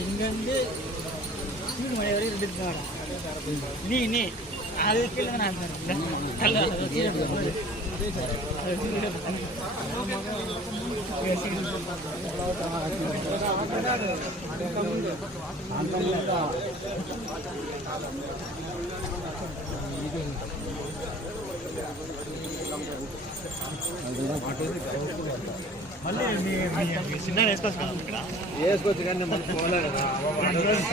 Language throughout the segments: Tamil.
நீ டிவி வரதுக்கே யோசிச்சு இங்கேருந்து ரெண்டு போகிறேன் நீ நீ. அது கீழே நான் இருக்கேன். அது கீழே போகுது. அது கீழே போகுது.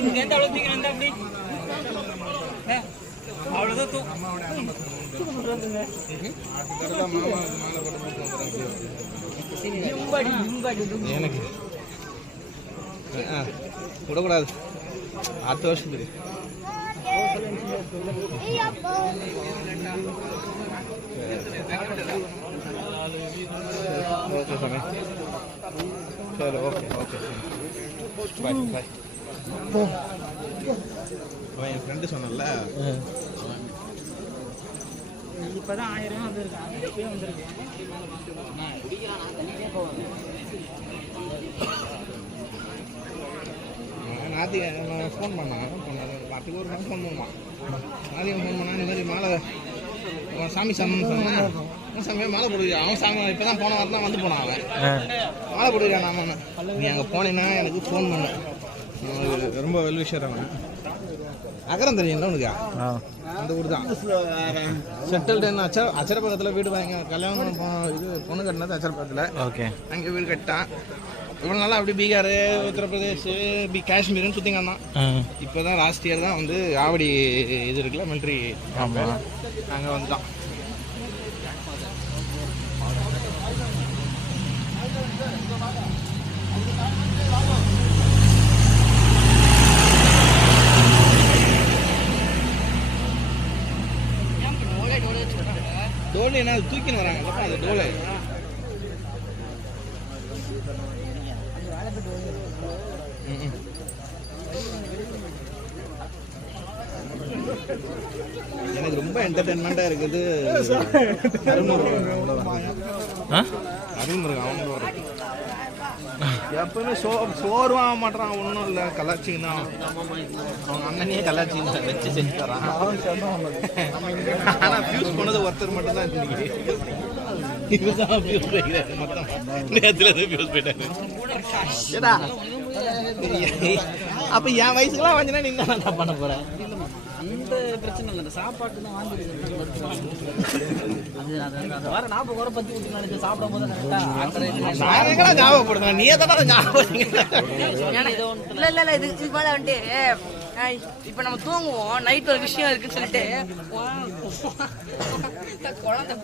இங்கேருந்து அவ்வளோ தூக்கி வந்தா அப்படி ஆ, அவ்வளோதான் விடக்கூடாது. அடுத்த வருஷம் தெரியும் ஓகே சாமி சரி ஓகே ஓகே பாய் பாய் அவன் என் ஃப்ரெண்டு சொன்னல இப்பதான் ஆயிரம் வந்திருக்கு. இப்பயே வந்திருக்கு. நாத்தி ஃபோன் பண்ணான். நாட்டுக்கு ஒரு நாள் ஃபோன் பண்ணுவான். நாளைக்கு ஃபோன் பண்ணான். இந்த மாதிரி மாலை அவன் சாமி சாமி சொன்னான். சாமியா மாலை போடுவியா அவன் சாமி இப்போ தான் போன வாரம் தான் வந்து போனான் அவன். மாலை போடுவியா நாம நீ அங்கே போனீங்கன்னா எனக்கு ஃபோன் பண்ண. ரொம்ப வெல் விஷயம் அவன். அகரம் தெரியும்ல உனக்கு? அந்த ஊர் தான். செட்டில்டு என்ன அச்சர அச்சர பக்கத்தில் வீடு வாங்க கல்யாணம் இது பொண்ணு கட்டினது அச்சர பக்கத்தில் ஓகே. அங்கே வீடு கட்டான் இவ்வளோ நாளாக அப்படி பீகார் உத்தரப்பிரதேஷ் பி காஷ்மீர்னு சுற்றிங்க தான் இப்போ தான் லாஸ்ட் இயர் தான் வந்து ஆவடி இது இருக்குல்ல மிலிட்ரி ஆமாம் அங்கே வந்துட்டான் டோல் என்ன தூக்கின்னு வராங்க. அது டோலை எனக்கு ரொம்ப என்டர்டைன்மெண்ட்டாக இருக்குது. அருள்முருகன் அவங்களோட. எப்பவுமே சோ சோர்வாக மாட்டான் ஒன்றும் இல்லை. கலாச்சிங்க தான் அவங்க அண்ணனையே கலாச்சிங்க வச்சு செஞ்சு தரான் ஆனால் ஃபியூஸ் பண்ணது ஒருத்தர் மட்டும் தான் அப்ப என் வயசுக்குலாம் வந்துனா நீங்க பண்ண போற? அந்த பிரச்சனை இல்லை இந்த சாப்பாட்டு தான் வாங்கி அது அது- அது வர நாற்பது வர பத்தி விட்டு நினைச்சு சாப்பிடும் போது நான் எங்கடா ஞாபகப்படுத்துறேன் நீயே தானே ஞாபகம் இல்ல இல்ல இல்ல இது இது வந்துட்டு இப்ப நம்ம தூங்குவோம். நைட் ஒரு விஷயம் இருக்குன்னு சொல்லிட்டு குழந்தை.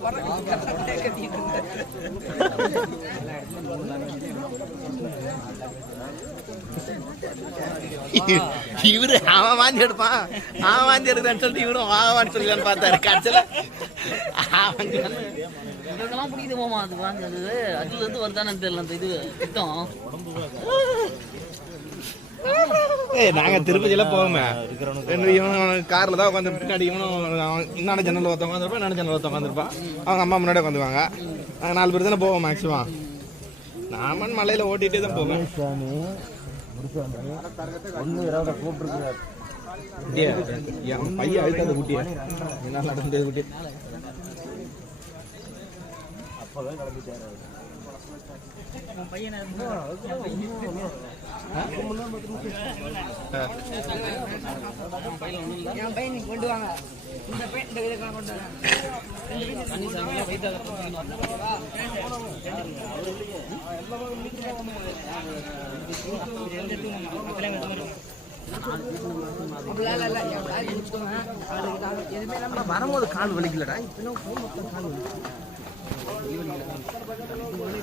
இவரு அவன் வாந்தி எடுப்பான். அவன் வாந்தி எடுக்கிறான்னு சொல்லிட்டு இவரும் வாவான்னு சொல்லலான்னு பார்த்தாரு. கடைசியில் அவன் இதெல்லாம் பிடிக்குது மாமா அது வாங்க அது அதுல இருந்து வருதானு தெரியல அந்த இது திட்டம். ஏய் நாங்க திருப்பதியில ரெண்டு இவனும் கார்ல தான் உட்காந்து பின்னாடி இவனும் இன்னாட ஜன்னல் ஒருத்தவங்க உட்காந்துருப்பான் இன்னொரு ஜன்னல் ஒருத்தவங்க உட்காந்துருப்பான் அவங்க அம்மா முன்னாடி உட்காந்துவாங்க நாங்கள் நாலு பேர் தானே போவோம் மேக்ஸிமம் நாமன் மலையில ஓட்டிகிட்டே தான் போவேன். என் பையன் அழுத்தாத குட்டியா? என்னால் நட முடியாது குட்டி உன் பையனை என் பையன் கொண்டு வாங்க இந்த பையன் இந்த கொண்டு வரும்போது கால் வலிக்கலடா இப்ப கால் வலி